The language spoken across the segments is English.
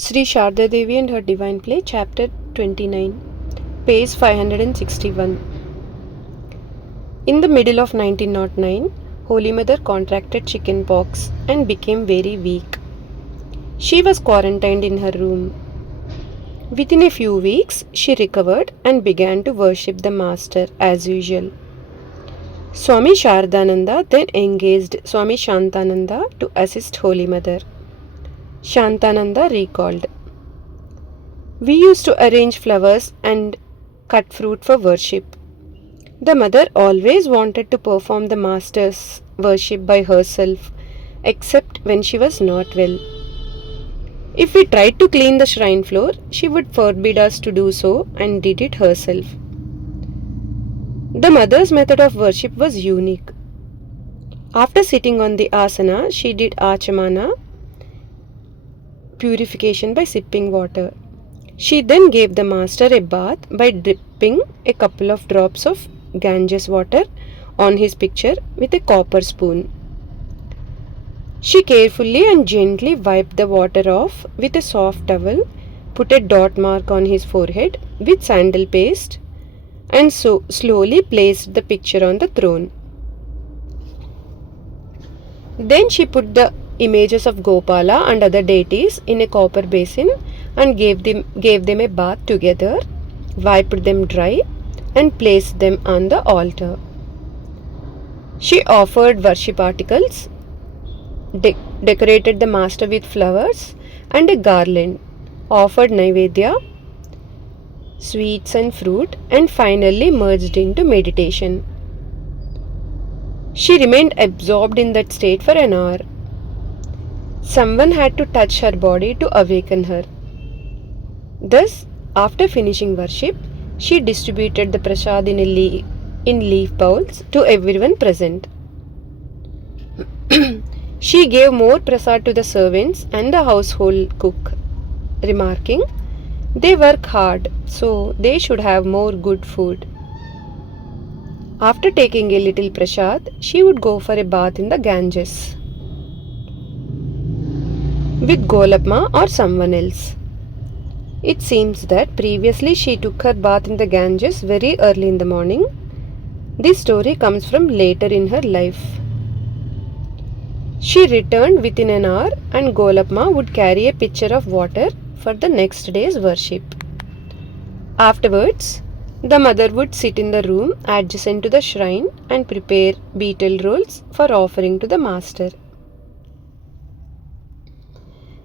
Sri Sharda Devi and Her Divine Play, Chapter 29, page 561. In the middle of 1909, Holy Mother contracted chicken pox and became very weak. She was quarantined in her room. Within a few weeks, she recovered and began to worship the Master as usual. Swami Shardananda then engaged Swami Shantananda to assist Holy Mother. Shantananda recalled, "We used to arrange flowers and cut fruit for worship. The mother always wanted to perform the Master's worship by herself, except when she was not well. If we tried to clean the shrine floor, she would forbid us to do so and did it herself. The mother's method of worship was unique. After sitting on the asana, she did achamana, purification by sipping water. She then gave the Master a bath by dipping a couple of drops of Ganges water on his picture with a copper spoon. She carefully and gently wiped the water off with a soft towel, put a dot mark on his forehead with sandal paste, and so slowly placed the picture on the throne. Then she put the images of Gopala and other deities in a copper basin and gave them a bath together, wiped them dry, and placed them on the altar. She offered worship articles, decorated the Master with flowers and a garland, offered Naivedya, sweets and fruit, and finally merged into meditation. She remained absorbed in that state for an hour. Someone had to touch her body to awaken her. Thus, after finishing worship, she distributed the prasad in leaf bowls to everyone present. She gave more prasad to the servants and the household cook, remarking, "They work hard, so they should have more good food." After taking a little prasad, she would go for a bath in the Ganges with Golapma or someone else. It seems that previously she took her bath in the Ganges very early in the morning. This story comes from later in her life. She returned within an hour and Golapma would carry a pitcher of water for the next day's worship. Afterwards, the mother would sit in the room adjacent to the shrine and prepare betel rolls for offering to the Master.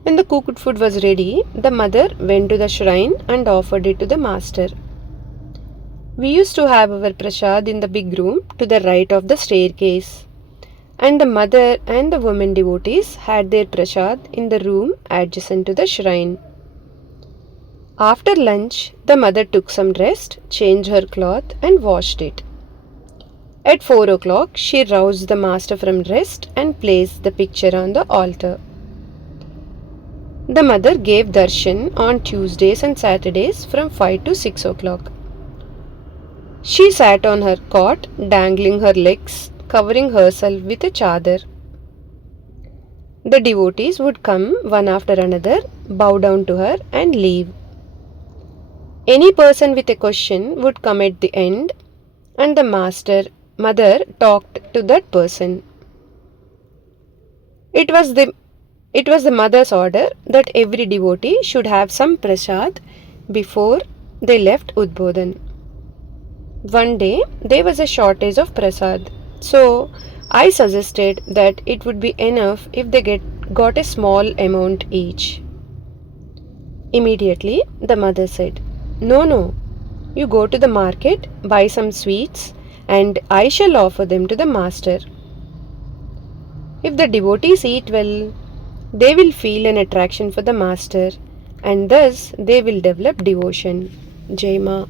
When the cooked food was ready, the mother went to the shrine and offered it to the Master. We used to have our prasad in the big room to the right of the staircase, and the mother and the women devotees had their prasad in the room adjacent to the shrine. After lunch, the mother took some rest, changed her cloth, and washed it. At 4 o'clock, she roused the Master from rest and placed the picture on the altar. The mother gave darshan on Tuesdays and Saturdays from 5 to 6 o'clock. She sat on her cot, dangling her legs, covering herself with a chadar. The devotees would come one after another, bow down to her, and leave. Any person with a question would come at the end, and the mother talked to that person. It was the mother's order that every devotee should have some prasad before they left Udbodhan. One day there was a shortage of prasad, so I suggested that it would be enough if they got a small amount each. Immediately the mother said, No, you go to the market, buy some sweets, and I shall offer them to the Master. If the devotees eat well, they will feel an attraction for the Master, and thus they will develop devotion. Jai Ma.